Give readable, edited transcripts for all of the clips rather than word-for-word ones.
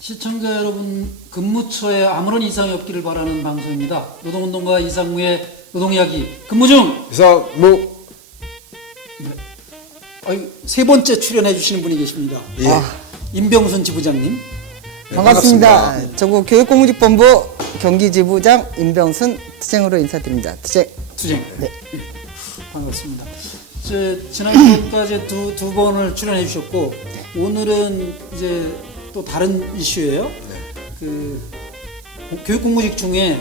시청자 여러분, 근무처에 아무런 이상이 없기를 바라는 방송입니다. 노동운동가 이상무의 노동이야기 근무 중! 이상무. 세 번째 출연해 주시는 분이 계십니다. 예. 임병순 지부장님. 네, 반갑습니다. 전국교육공무직본부 경기지부장 임병순 투쟁으로 인사드립니다. 투쟁. 네. 반갑습니다. 지난번까지 두 번을 출연해 주셨고, 오늘은 이제 또 다른 이슈예요. 그 교육공무직 중에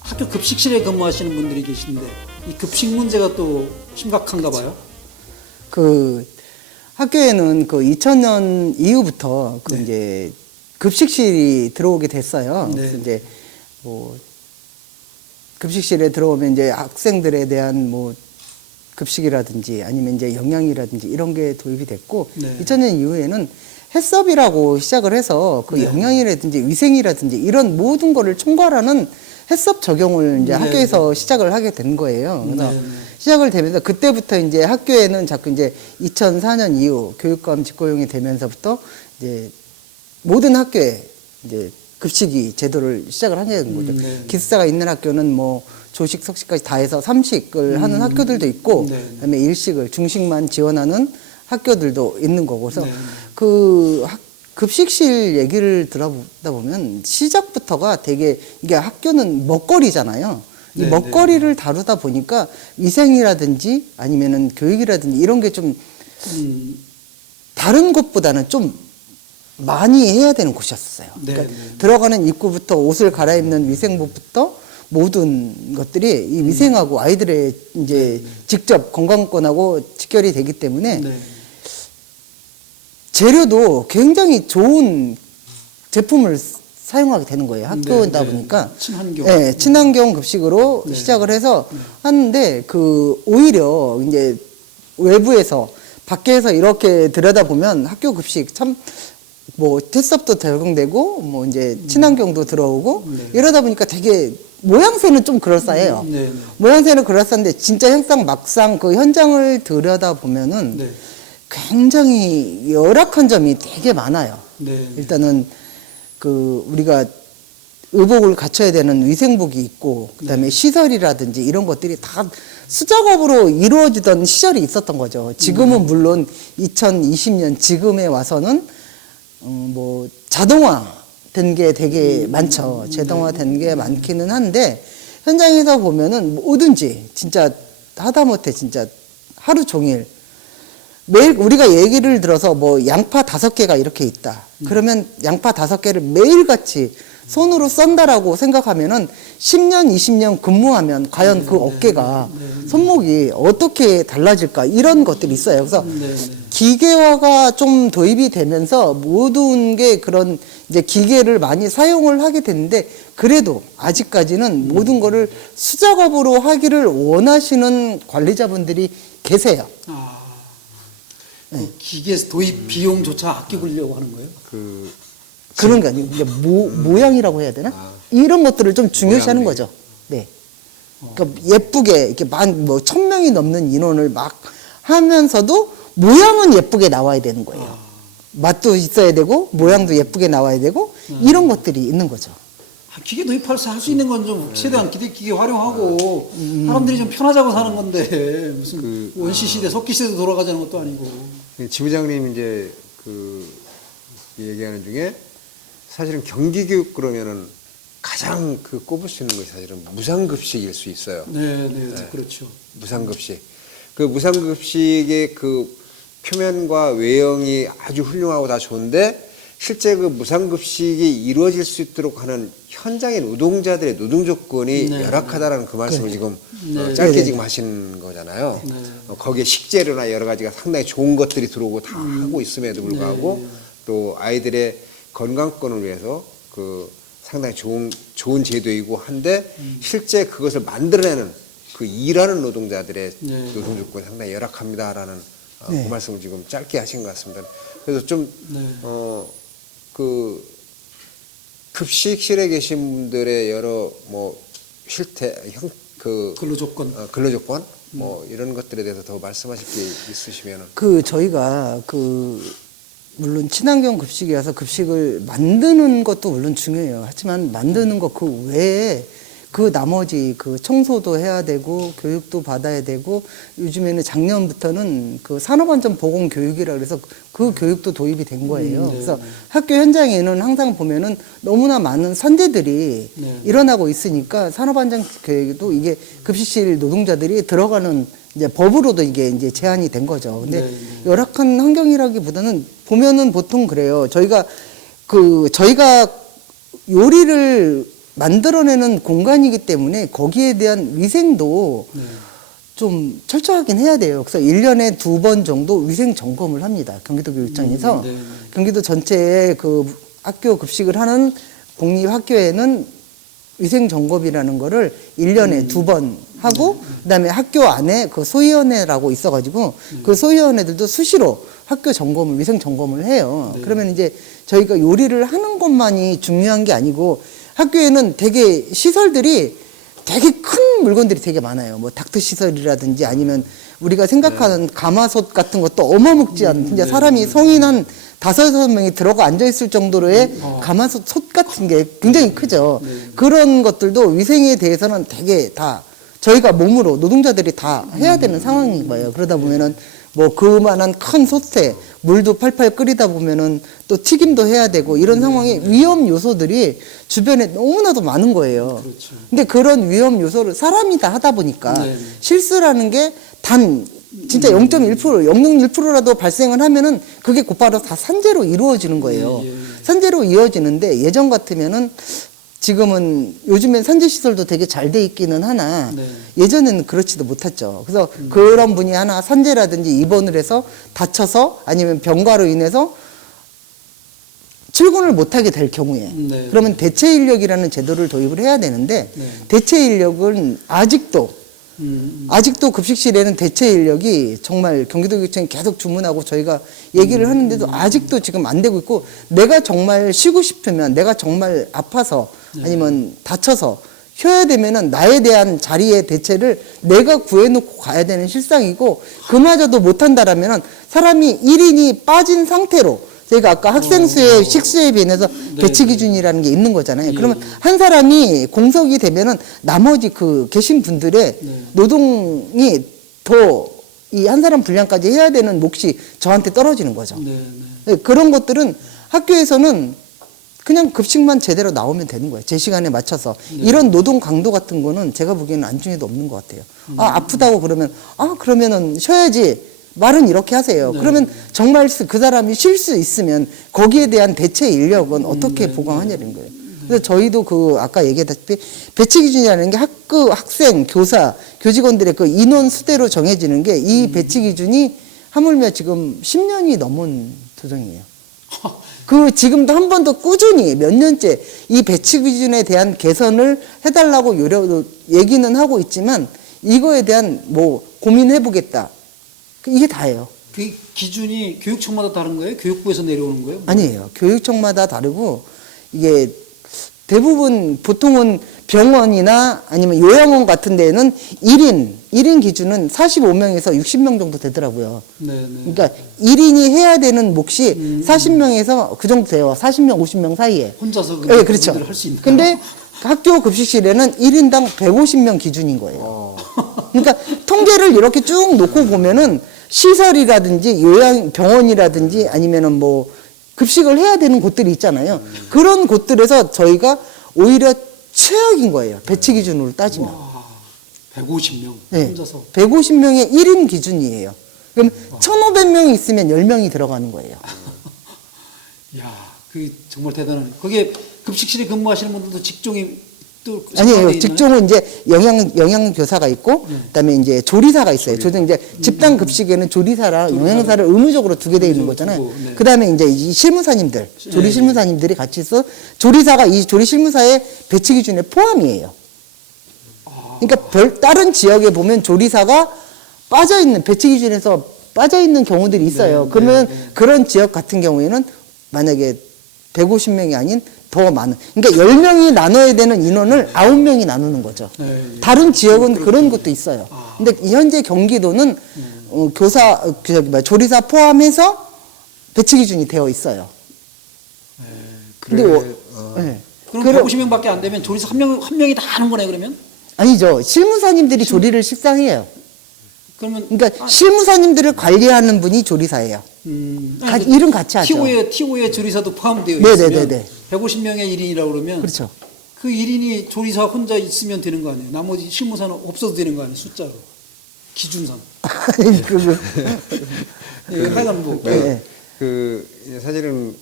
학교 급식실에 근무하시는 분들이 계신데, 이 급식 문제가 또 심각한가 봐요. 그 학교에는 그 2000년 이후부터 그 네. 이제 급식실이 들어오게 됐어요. 네. 그래서 이제 뭐 급식실에 들어오면 이제 학생들에 대한 뭐 급식이라든지 아니면 이제 영양이라든지 이런 게 도입이 됐고, 네. 2000년 이후에는 해썹이라고 시작을 해서 그 네. 영양이라든지 위생이라든지 이런 모든 거를 총괄하는 해썹 적용을 이제 네. 학교에서 시작을 하게 된 거예요. 그래서 네. 시작을 되면서 그때부터 이제 학교에는 자꾸 이제 2004년 이후 교육감 직고용이 되면서부터 이제 모든 학교에 이제 급식이 제도를 시작을 하게 된 거죠. 네. 기숙사가 있는 학교는 뭐 조식, 석식까지 다 해서 3식을 하는 학교들도 있고, 네. 그다음에 일식을 중식만 지원하는 학교들도 있는 거고, 그래서 네. 그 급식실 얘기를 들어보다 보면 시작부터가 되게 이게 학교는 먹거리잖아요. 이 네, 먹거리를 다루다 보니까 위생이라든지 아니면은 교육이라든지 이런 게 좀 다른 곳보다는 좀 많이 해야 되는 곳이었어요. 네, 그러니까 네. 들어가는 입구부터 옷을 갈아입는 위생부부터 모든 것들이 이 위생하고 아이들의 이제 직접 건강권하고 직결이 되기 때문에 네. 재료도 굉장히 좋은 제품을 사용하게 되는 거예요. 학교다 네, 네. 보니까. 친환경. 네, 친환경 급식으로 네. 시작을 해서 하는데 그 오히려 이제 외부에서 밖에서 이렇게 들여다보면 학교 급식 참 뭐 테스업도 적용되고 뭐 이제 친환경도 들어오고 네. 이러다 보니까 되게 모양새는 좀 그럴싸해요. 네, 네. 모양새는 그럴싸한데 진짜 현상 막상 그 현장을 들여다보면은 네. 굉장히 열악한 점이 되게 많아요. 네. 일단은 그 우리가 의복을 갖춰야 되는 위생복이 있고 그다음에 시설이라든지 이런 것들이 다 수작업으로 이루어지던 시절이 있었던 거죠. 지금은 물론 2020년 지금에 와서는 뭐 자동화된 게 되게 많죠. 자동화된 게 많기는 한데 현장에서 보면은 뭐든지 진짜 하다못해 진짜 하루 종일 매일 우리가 얘기를 들어서 뭐 양파 5개가 이렇게 있다. 그러면 양파 5개를 매일같이 손으로 썬다라고 생각하면은 10년, 20년 근무하면 과연 그 어깨가 손목이 어떻게 달라질까 이런 것들이 있어요. 그래서 기계화가 좀 도입이 되면서 모든 게 그런 이제 기계를 많이 사용을 하게 됐는데 그래도 아직까지는 모든 거를 수작업으로 하기를 원하시는 관리자분들이 계세요. 그 기계 도입 비용조차 아끼려고 하는 거예요? 그런 게 아니고 이제 모양이라고 해야 되나? 이런 것들을 좀 중요시하는 모양이. 거죠. 네. 그러니까 예쁘게 이렇게 뭐 1000명이 넘는 인원을 막 하면서도 모양은 예쁘게 나와야 되는 거예요. 맛도 있어야 되고 모양도 예쁘게 나와야 되고 이런 것들이 있는 거죠. 기계 도입해서 할 수 있는 건 좀 최대한 기계 활용하고 사람들이 좀 편하자고 사는 건데 무슨 원시 시대, 석기 시대도 돌아가자는 것도 아니고. 지부장님 이제 그 얘기하는 중에 사실은 경기교육 그러면은 가장 그 꼽을 수 있는 것이 사실은 무상급식일 수 있어요. 네, 그렇죠. 무상급식. 그 무상급식의 그 표면과 외형이 아주 훌륭하고 다 좋은데 실제 그 무상급식이 이루어질 수 있도록 하는 현장의 노동자들의 노동 조건이 네. 열악하다라는 그 말씀을 지금 네. 짧게 네. 지금 하신 거잖아요. 네. 거기에 식재료나 여러 가지가 상당히 좋은 것들이 들어오고 다 하고 있음에도 불구하고 또 아이들의 건강권을 위해서 그 상당히 좋은 제도이고 한데 실제 그것을 만들어내는 그 일하는 노동자들의 네. 노동 조건이 상당히 열악합니다라는 네. 그 말씀을 지금 짧게 하신 것 같습니다. 그래서 좀 그 급식실에 계신 분들의 여러 뭐 실태 근로 조건. 근로 조건 뭐 이런 것들에 대해서 더 말씀하실 게 있으시면은 그 저희가 그 물론 친환경 급식이라서 급식을 만드는 것도 물론 중요해요. 하지만 만드는 것 그 외에 그 나머지 그 청소도 해야 되고 교육도 받아야 되고 요즘에는 작년부터는 그 산업안전 보건 교육이라 그래서 그 교육도 도입이 된 거예요. 그래서 학교 현장에는 항상 보면은 너무나 많은 산재들이 일어나고 있으니까 산업안전 교육도 이게 급식실 노동자들이 들어가는 이제 법으로도 이게 이제 제한이 된 거죠. 근데 열악한 환경이라기보다는 보면은 보통 그래요. 저희가 요리를 만들어내는 공간이기 때문에 거기에 대한 위생도 좀 철저하긴 해야 돼요. 그래서 1년에 2번 정도 위생 점검을 합니다. 경기도 교육청에서. 경기도 전체에 그 학교 급식을 하는 공립학교에는 위생 점검이라는 거를 1년에 2번 하고 그다음에 학교 안에 그 소위원회라고 있어가지고 그 소위원회들도 수시로 학교 점검을 위생 점검을 해요. 그러면 이제 저희가 요리를 하는 것만이 중요한 게 아니고 학교에는 되게 시설들이 되게 큰 물건들이 되게 많아요. 뭐 닥터 시설이라든지 아니면 우리가 생각하는 가마솥 같은 것도 어마무지한 진짜 사람이 성인 한 5-6명이 들어가 앉아있을 정도로의 가마솥 솥 같은 게 굉장히 크죠. 그런 것들도 위생에 대해서는 되게 다 저희가 몸으로 노동자들이 다 해야 되는 상황인 거예요. 그러다 보면은 뭐 그만한 큰 솥에 물도 팔팔 끓이다 보면은 또 튀김도 해야 되고 이런 상황에 위험 요소들이 주변에 너무나도 많은 거예요. 근데 그런 위험 요소를 사람이 다 하다 보니까 실수라는 게 단 진짜 0.1%, 0.1%라도 발생을 하면은 그게 곧바로 다 산재로 이루어지는 거예요. 산재로 이어지는데 예전 같으면은 지금은 요즘엔 산재시설도 되게 잘 돼 있기는 하나 예전에는 그렇지도 못했죠. 그래서 그런 분이 하나 산재라든지 입원을 해서 다쳐서 아니면 병가로 인해서 출근을 못하게 될 경우에 그러면 대체 인력이라는 제도를 도입을 해야 되는데 대체 인력은 아직도 급식실에는 대체 인력이 정말 경기도교육청이 계속 주문하고 저희가 얘기를 하는데도 아직도 지금 안 되고 있고 내가 정말 쉬고 싶으면 내가 정말 아파서 아니면 다쳐서 쉬어야 되면은 나에 대한 자리의 대체를 내가 구해놓고 가야 되는 실상이고 그마저도 못한다라면은 사람이 1인이 빠진 상태로 저희가 아까 학생 수의 식수에 비해서 배치 기준이라는 게 있는 거잖아요. 그러면 한 사람이 공석이 되면은 나머지 그 계신 분들의 노동이 더 이 한 사람 분량까지 해야 되는 몫이 저한테 떨어지는 거죠. 그런 것들은 학교에서는 그냥 급식만 제대로 나오면 되는 거예요. 제 시간에 맞춰서. 이런 노동 강도 같은 거는 제가 보기에는 안중에도 없는 것 같아요. 아프다고 그러면 그러면은 쉬어야지. 말은 이렇게 하세요. 그러면 정말 그 사람이 쉴 수 있으면 거기에 대한 대체 인력은 어떻게 보강하냐는 거예요. 그래서 저희도 아까 얘기했다시피 배치 기준이라는 게 학생, 교사, 교직원들의 그 인원 수대로 정해지는 게 이 배치 기준이 하물며 지금 10년이 넘은 도정이에요. 지금도 한 번도 꾸준히 몇 년째 이 배치 기준에 대한 개선을 해달라고 얘기는 하고 있지만 이거에 대한 뭐 고민해보겠다. 이게 다예요. 그 기준이 교육청마다 다른 거예요? 교육부에서 내려오는 거예요? 아니에요. 교육청마다 다르고 이게 대부분 보통은 병원이나 아니면 요양원 같은 데는 1인 기준은 45명에서 60명 정도 되더라고요. 그러니까 1인이 해야 되는 몫이 40명에서 그 정도 돼요. 40명, 50명 사이에. 혼자서 네, 그렇죠. 할 수 있는. 근데 학교 급식실에는 1인당 150명 기준인 거예요. 그러니까 통계를 이렇게 쭉 놓고 보면은 시설이라든지 병원이라든지 아니면은 뭐 급식을 해야 되는 곳들이 있잖아요. 그런 곳들에서 저희가 오히려 최악인 거예요. 배치 기준으로 따지면. 150명 네. 혼자서. 150명의 1인 기준이에요. 그럼 1,500명이 있으면 10명이 들어가는 거예요. 야, 그 정말 대단하네. 거기에 급식실에 근무하시는 분들도 직종이 또 아니에요. 직종은 이제 영양교사가 있고, 그다음에 이제 조리사가 있어요. 이제 집단 급식에는 조리사랑 영양사를 의무적으로 두게 돼 있는 거잖아요. 그다음에 이제 이 실무사님들, 조리 실무사님들이 같이 있어 조리사가 이 조리 실무사의 배치 기준에 포함이에요. 그러니까 다른 지역에 보면 조리사가 배치 기준에서 빠져 있는 경우들이 있어요. 그러면 그런 지역 같은 경우에는 만약에 150명이 아닌 더 많은. 그러니까 10명이 나눠야 되는 인원을 9명이 나누는 거죠. 다른 지역은 그런 것도 있어요. 근데 현재 경기도는 조리사 포함해서 배치 기준이 되어 있어요. 근데 네. 그럼 150명밖에 안 되면 조리사 한 명이 다 하는 거네 그러면? 아니죠. 실무사님들이 조리를 식상해요. 그러면 그러니까 실무사님들을 관리하는 분이 조리사예요. 일은 같이 하죠. T5에 조리사도 포함되어 네네네네. 있으면 150명의 1인이라고 그러면 그렇죠. 그 1인이 조리사 혼자 있으면 되는 거 아니에요? 나머지 실무사는 없어도 되는 거 아니에요? 숫자로 기준상. 하여간 뭐 네. 사실은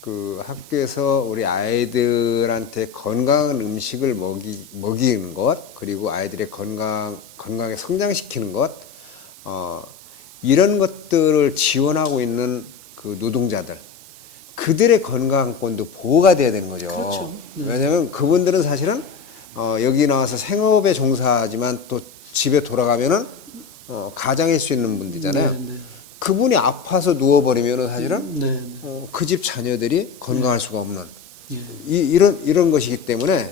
그 학교에서 우리 아이들한테 건강한 음식을 먹이는 것, 그리고 아이들의 건강에 성장시키는 것, 이런 것들을 지원하고 있는 그 노동자들, 그들의 건강권도 보호가 돼야 되는 거죠. 그렇죠. 네. 왜냐하면 그분들은 사실은 여기 나와서 생업에 종사하지만 또 집에 돌아가면은 가장일 수 있는 분들이잖아요. 네, 네. 그분이 아파서 누워버리면은 사실은 네. 그 집 자녀들이 건강할 수가 없는 네. 이런 것이기 때문에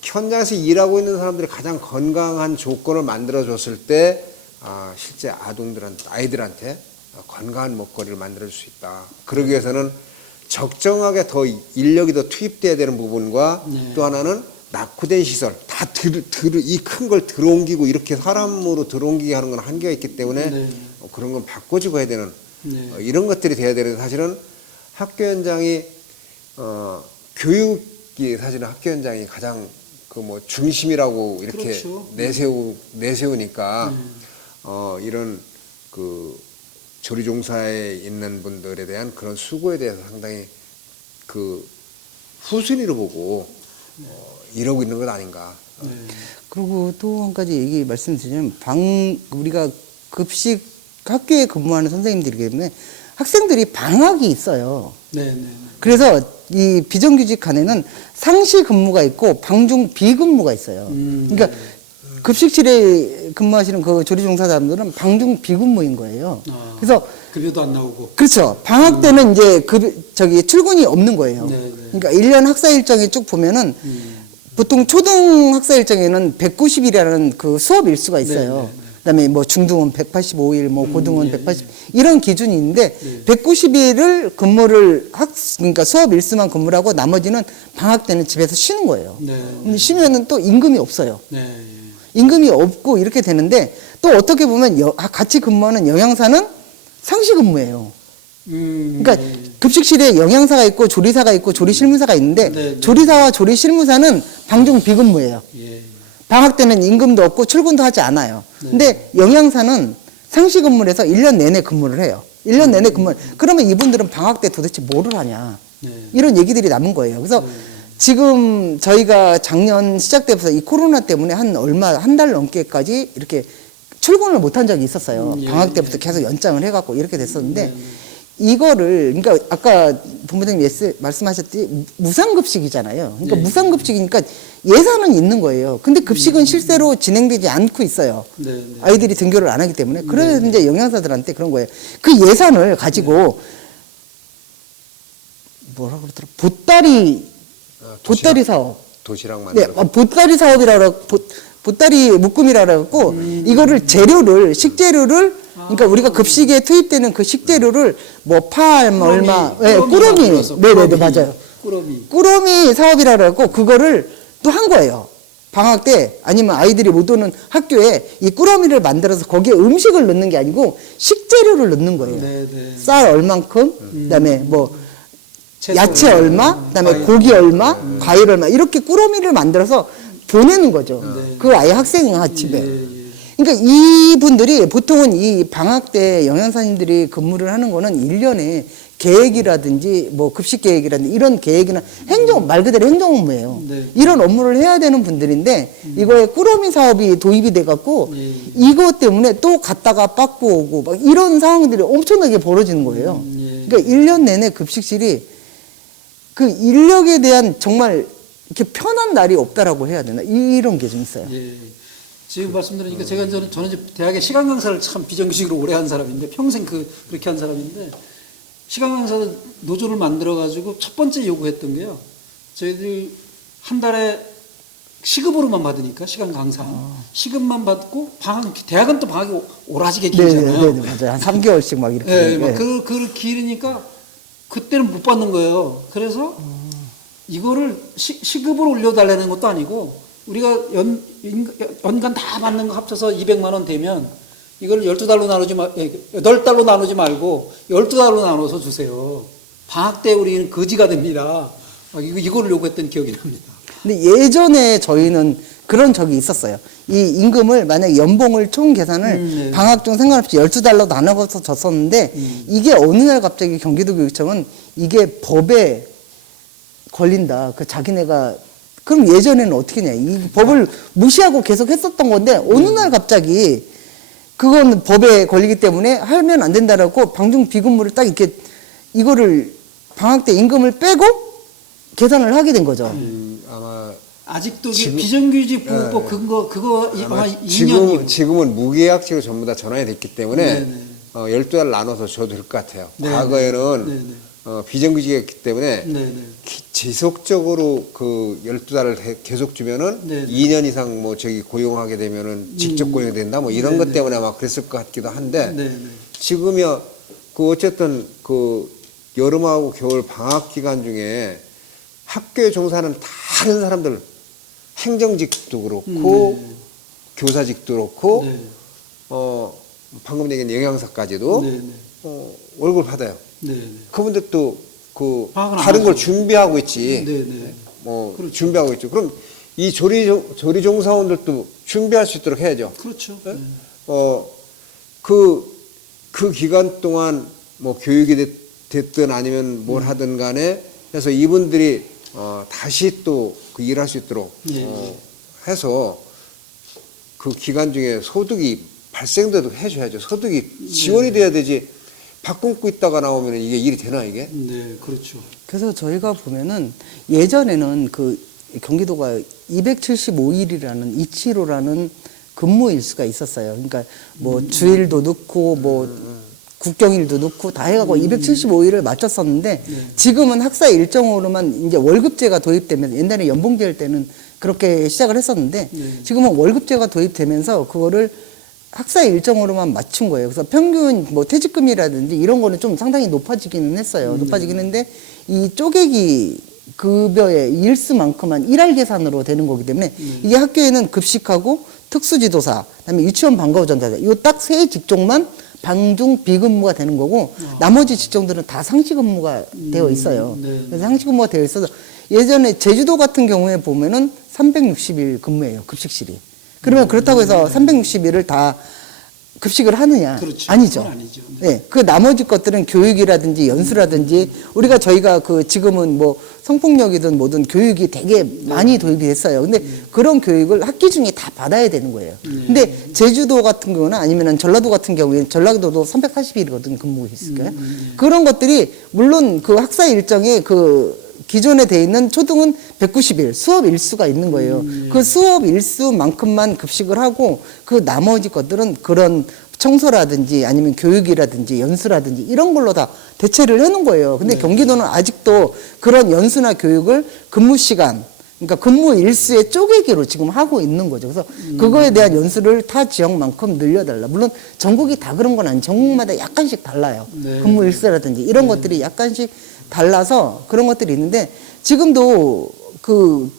현장에서 일하고 있는 사람들이 가장 건강한 조건을 만들어 줬을 때 실제 아이들한테 건강한 먹거리를 만들어 줄 수 있다. 그러기 위해서는 적정하게 더 인력이 더 투입돼야 되는 부분과 네. 또 하나는 낙후된 시설 다 이 큰 걸 들어옮기고 이렇게 사람으로 들어옮기게 하는 건 한계가 있기 때문에 네. 그런 건 바꿔주고 해야 되는 네. 이런 것들이 돼야 되는데 사실은 학교 현장이 교육이 사실은 학교 현장이 가장 그 뭐 중심이라고 이렇게 그렇죠. 내세우니까 이런 그 조리종사에 있는 분들에 대한 그런 수고에 대해서 상당히 그 후순위로 보고 이러고 있는 것 아닌가. 네. 그리고 또 한 가지 얘기 말씀드리면 우리가 급식 학교에 근무하는 선생님들이기 때문에 학생들이 방학이 있어요. 네. 네. 그래서 이 비정규직 안에는 상시 근무가 있고 방중 비근무가 있어요. 그러니까 급식실에 근무하시는 그 조리 종사자분들은 방중 비근무인 거예요. 그래서 급여도 안 나오고. 그렇죠. 방학 때는 이제 출근이 없는 거예요. 네, 네. 그러니까 1년 학사 일정에 쭉 보면은 보통 초등 학사 일정에는 190일이라는 그 수업 일수가 있어요. 네, 네, 네. 그다음에 뭐 중등은 185일, 뭐 고등은 네, 180 이런 기준이 있는데 네. 190일을 근무를 그러니까 수업 일수만 근무를 하고 나머지는 방학 때는 집에서 쉬는 거예요. 네. 근데 쉬면은 또 임금이 없어요. 네. 임금이 없고 이렇게 되는데 또 어떻게 보면 같이 근무하는 영양사는 상시 근무예요. 그러니까 네. 급식실에 영양사가 있고 조리사가 있고 조리실무사가 있는데 네, 네. 조리사와 조리실무사는 방중 비근무예요. 예. 방학 때는 임금도 없고 출근도 하지 않아요. 네. 근데 영양사는 상시 근무를 해서 1년 내내 근무를 해요. 1년 내내 근무를. 그러면 이분들은 방학 때 도대체 뭐를 하냐. 네. 이런 얘기들이 남은 거예요. 그래서 지금 저희가 작년 시작 때부터 이 코로나 때문에 한 달 넘게까지 이렇게 출근을 못한 적이 있었어요. 예, 방학 때부터 예. 계속 연장을 해갖고 이렇게 됐었는데 이거를 그러니까 아까 본부장님 말씀하셨듯이 무상급식이잖아요. 그러니까 예. 무상급식이니까 예산은 있는 거예요. 근데 급식은 실제로 진행되지 않고 있어요. 네. 네. 아이들이 등교를 안 하기 때문에. 그래서 이제 영양사들한테 그런 거예요. 그 예산을 가지고 뭐라 그러더라? 보따리 사업. 도시락 네, 만들고 보따리 사업이라고 보따리 묶음이라 그래갖고 이거를 식재료를 그러니까 우리가 급식에 투입되는 그 식재료를 뭐 얼마, 예, 꾸러미, 네네네 맞아요. 꾸러미 사업이라 그래갖고 그거를 또 한 거예요. 방학 때 아니면 아이들이 못 오는 학교에 이 꾸러미를 만들어서 거기에 음식을 넣는 게 아니고 식재료를 넣는 거예요. 네네. 쌀 얼만큼, 그다음에 뭐 야채 얼마, 그다음에 고기 얼마, 과일 얼마 이렇게 꾸러미를 만들어서 보내는 거죠. 그 아이 학생 집에. 그러니까 이분들이 보통은 이 방학 때 영양사님들이 근무를 하는 거는 1년에 계획이라든지 뭐 급식 계획이라든지 이런 계획이나 말 그대로 행정 업무예요. 네. 이런 업무를 해야 되는 분들인데 이거에 꾸러미 사업이 도입이 돼 갖고 이것 때문에 또 갔다가 빠꾸 오고 막 이런 상황들이 엄청나게 벌어지는 거예요. 그러니까 1년 내내 급식실이 그 인력에 대한 정말 이렇게 편한 날이 없다라고 해야 되나 이런 게 좀 있어요. 예. 지금 말씀드리니까 저는 이제 대학에 시간 강사를 참 비정규직으로 오래 한 사람인데 평생 그렇게 한 사람인데 시간 강사 노조를 만들어 가지고 첫 번째 요구했던 게요. 저희들 한 달에 시급으로만 받으니까 시간 강사 시급만 받고 대학은 또 방학이 오라지게 네, 길잖아요. 네, 맞아요. 한 3개월씩 막 이렇게. 네, 막 네. 그 길으니까 그때는 못 받는 거예요. 그래서 이거를 시급으로 올려달라는 것도 아니고 우리가 연간 다 받는 거 합쳐서 200만 원 되면 이걸 12달로 나누지 8달로 나누지 말고 12달로 나눠서 주세요. 방학 때 우리는 거지가 됩니다. 이거를 요구했던 기억이 납니다. 근데 예전에 저희는 그런 적이 있었어요. 이 임금을 만약에 연봉을 총 계산을 네. 방학 중 상관없이 12달러 나눠서 줬었는데 이게 어느 날 갑자기 경기도교육청은 이게 법에 걸린다. 그 자기네가 그럼 예전에는 어떻게 했냐. 이 법을 무시하고 계속 했었던 건데 어느 날 갑자기 그건 법에 걸리기 때문에 하면 안 된다라고 방중 비근무를 딱 이렇게 이거를 방학 때 임금을 빼고 계산을 하게 된 거죠. 아마 아직도 지금- 비정규직 보호법 그거 아마 2년이고 지금은 무계약직으로 전부 다 전환이 됐기 때문에 네네. 12달 나눠서 줘도 될 것 같아요. 네네. 과거에는 네네. 비정규직이었기 때문에 네네. 지속적으로 그 12달을 계속 주면은 네네. 2년 이상 뭐 저기 고용하게 되면은 직접 고용된다 뭐 이런 것 네네. 때문에 막 그랬을 것 같기도 한데 네네. 지금이야 그 어쨌든 그 여름하고 겨울 방학 기간 중에 학교에 종사하는 다른 사람들 행정직도 그렇고 교사직도 그렇고 네. 방금 얘기한 영양사까지도 네네. 월급 받아요. 네네. 그분들 또 그 방학은 안 다른 걸 하죠. 준비하고 있지. 네네. 뭐 그렇죠. 준비하고 있죠. 그럼 이 조리종사원들도 준비할 수 있도록 해야죠. 그렇죠. 네? 네. 그 기간 동안 뭐 교육이 됐든 아니면 뭘 하든 간에 해서 이분들이 다시 또 그 일할 수 있도록 예. 해서 그 기간 중에 소득이 발생되도록 해줘야죠. 소득이 지원이 돼야 되지. 밥 굶고 있다가 나오면 이게 일이 되나 이게? 네, 그렇죠. 그래서 저희가 보면은 예전에는 그 경기도가 275일이라는 이치로라는 근무 일수가 있었어요. 그러니까 뭐 주일도 넣고 뭐 국경일도 넣고 다 해가고 275일을 맞췄었는데 지금은 학사 일정으로만 이제 월급제가 도입되면서 옛날에 연봉제일 때는 그렇게 시작을 했었는데 지금은 월급제가 도입되면서 그거를 학사 일정으로만 맞춘 거예요. 그래서 평균 뭐 퇴직금이라든지 이런 거는 좀 상당히 높아지기는 했어요. 높아지긴 했는데 이 쪼개기 급여의 일수만큼만 일할 계산으로 되는 거기 때문에 이게 학교에는 급식하고 특수지도사, 그다음에 유치원 방과후 전도사 이 딱 세 직종만 방중 비근무가 되는 거고 나머지 직종들은 다 상시 근무가 되어 있어요. 그래서 상시 근무가 되어 있어서 예전에 제주도 같은 경우에 보면은 360일 근무예요. 급식실이. 그러면 그렇다고 해서 360일을 다 급식을 하느냐? 그렇죠. 아니죠. 그건 아니죠. 네. 그 나머지 것들은 교육이라든지 연수라든지 저희가 그 지금은 뭐 성폭력이든 뭐든 교육이 되게 많이 도입이 됐어요. 근데 그런 교육을 학기 중에 다 받아야 되는 거예요. 근데 제주도 같은 경우는 아니면은 전라도 같은 경우에 전라도도 340일이거든요. 근무 있을까요? 그런 것들이 물론 그 학사 일정에 그 기존에 돼 있는 초등은 190일 수업 일수가 있는 거예요. 그 수업 일수만큼만 급식을 하고 그 나머지 것들은 그런 청소라든지 아니면 교육이라든지 연수라든지 이런 걸로 다 대체를 해놓은 거예요. 근데 경기도는 아직도 그런 연수나 교육을 근무 시간, 그러니까 근무 일수의 쪼개기로 지금 하고 있는 거죠. 그래서 그거에 대한 연수를 타 지역만큼 늘려달라. 물론 전국이 다 그런 건 아니에요. 전국마다 약간씩 달라요. 근무 일수라든지 이런 것들이 약간씩 달라서 그런 것들이 있는데 지금도 그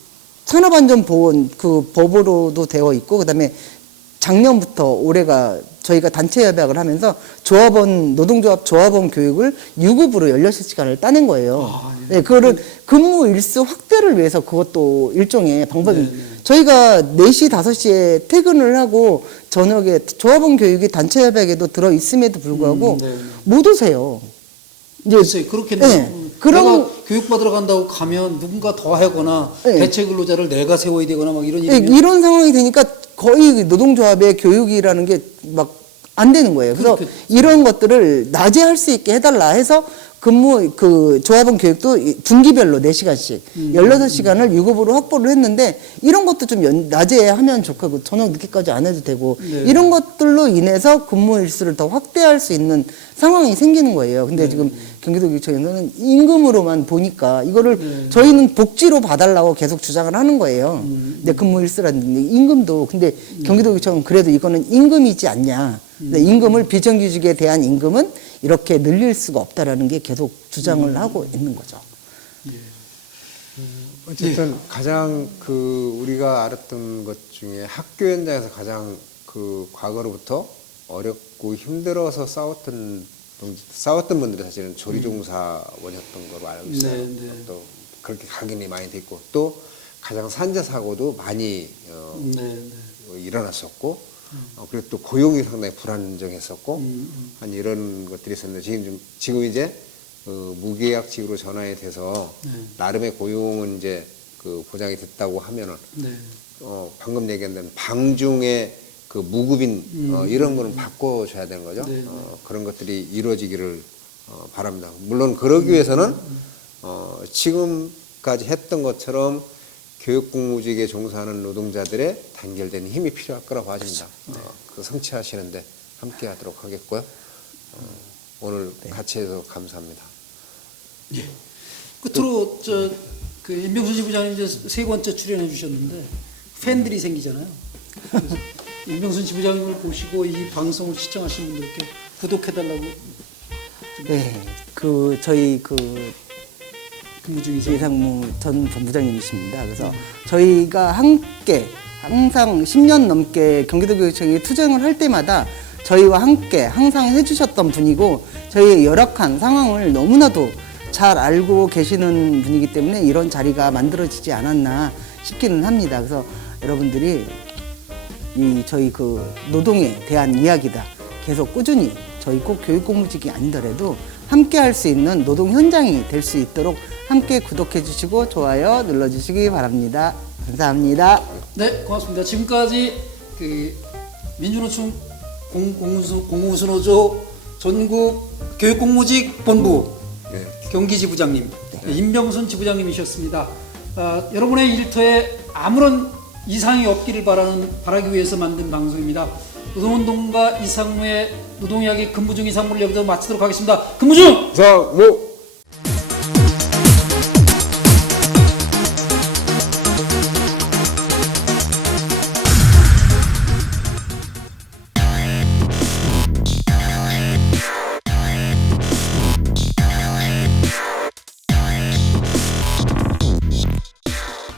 산업안전보건 그 법으로도 되어 있고 그다음에 작년부터 올해가 저희가 단체 협약을 하면서 조합원 노동조합 조합원 교육을 유급으로 16시간을 따낸 거예요. 네, 그거를 근무 일수 확대를 위해서 그것도 일종의 방법이 저희가 4시 5시에 퇴근을 하고 저녁에 조합원 교육이 단체 협약에도 들어 있음에도 불구하고 못 오세요. 글쎄요, 그렇겠네요. 네, 내가 교육 받으러 간다고 가면 누군가 더 하거나 네. 대체 근로자를 내가 세워야 되거나 막 이런 네, 일이 이런 상황이 되니까 거의 노동조합의 교육이라는 게 막 안 되는 거예요. 그래서 그렇겠죠. 이런 것들을 낮에 할 수 있게 해달라 해서 그 조합원 교육도 분기별로 4시간씩 16시간을 유급으로 확보를 했는데 이런 것도 좀 낮에 하면 좋고 저녁 늦게까지 안 해도 되고 네. 이런 것들로 인해서 근무 일수를 더 확대할 수 있는 상황이 생기는 거예요. 근데 지금 경기도교육청에서는 임금으로만 보니까 이거를 저희는 복지로 봐달라고 계속 주장을 하는 거예요. 근데 근무 일수라든지 임금도 근데 경기도교육청은 그래도 이거는 임금이지 않냐. 근데 임금을 비정규직에 대한 임금은 이렇게 늘릴 수가 없다라는 게 계속 주장을 하고 있는 거죠. 어쨌든 가장 그 우리가 알았던 것 중에 학교 현장에서 가장 그 과거로부터 어렵고 힘들어서 싸웠던 분들이 사실은 조리종사원이었던 걸로 알고 있어요. 네, 네. 또 그렇게 각인이 많이 돼 있고 또 가장 산재 사고도 많이 일어났었고 그리고 또 고용이 상당히 불안정했었고 한 이런 것들이 있었는데 지금 이제 무계약직으로 전환이 돼서 나름의 고용은 이제 그 보장이 됐다고 하면은 방금 얘기한 대로 방중의 그 무급인 이런 거는 바꿔줘야 되는 거죠. 그런 것들이 이루어지기를 바랍니다. 물론 그러기 위해서는 지금까지 했던 것처럼 교육공무직에 종사하는 노동자들의 단결된 힘이 필요할 거라고 봐집니다. 그 성취하시는데 함께 하도록 하겠고요. 오늘 같이 해서 감사합니다. 끝으로 그 임병순 지부장님 이제 3번째 출연해 주셨는데 팬들이 생기잖아요. 그래서 임병순 지부장님을 보시고 이 방송을 시청하시는 분들께 구독해달라고. 네, 그 저희 그 근무 중이죠. 이상무 전 본부장님이십니다. 그래서 저희가 함께 항상 10년 넘게 경기도교육청이 투쟁을 할 때마다 저희와 함께 항상 해주셨던 분이고 저희의 열악한 상황을 너무나도 잘 알고 계시는 분이기 때문에 이런 자리가 만들어지지 않았나 싶기는 합니다. 그래서 여러분들이 이 저희 그 노동에 대한 이야기다 계속 꾸준히 저희 꼭 교육공무직이 아니더라도 함께 할 수 있는 노동 현장이 될 수 있도록 함께 구독해 주시고 좋아요 눌러 주시기 바랍니다. 감사합니다. 네, 고맙습니다. 지금까지 그 민주노총 공무수노조 전국 교육공무직 본부 경기지부장님 임병순 지부장님이셨습니다. 여러분의 일터에 아무런 이상이 없기를 바라기 위해서 만든 방송입니다. 노동운동가 이상무의 노동이야기 근무 중 이상무를 여기서 마치도록 하겠습니다. 근무 중! 이상무!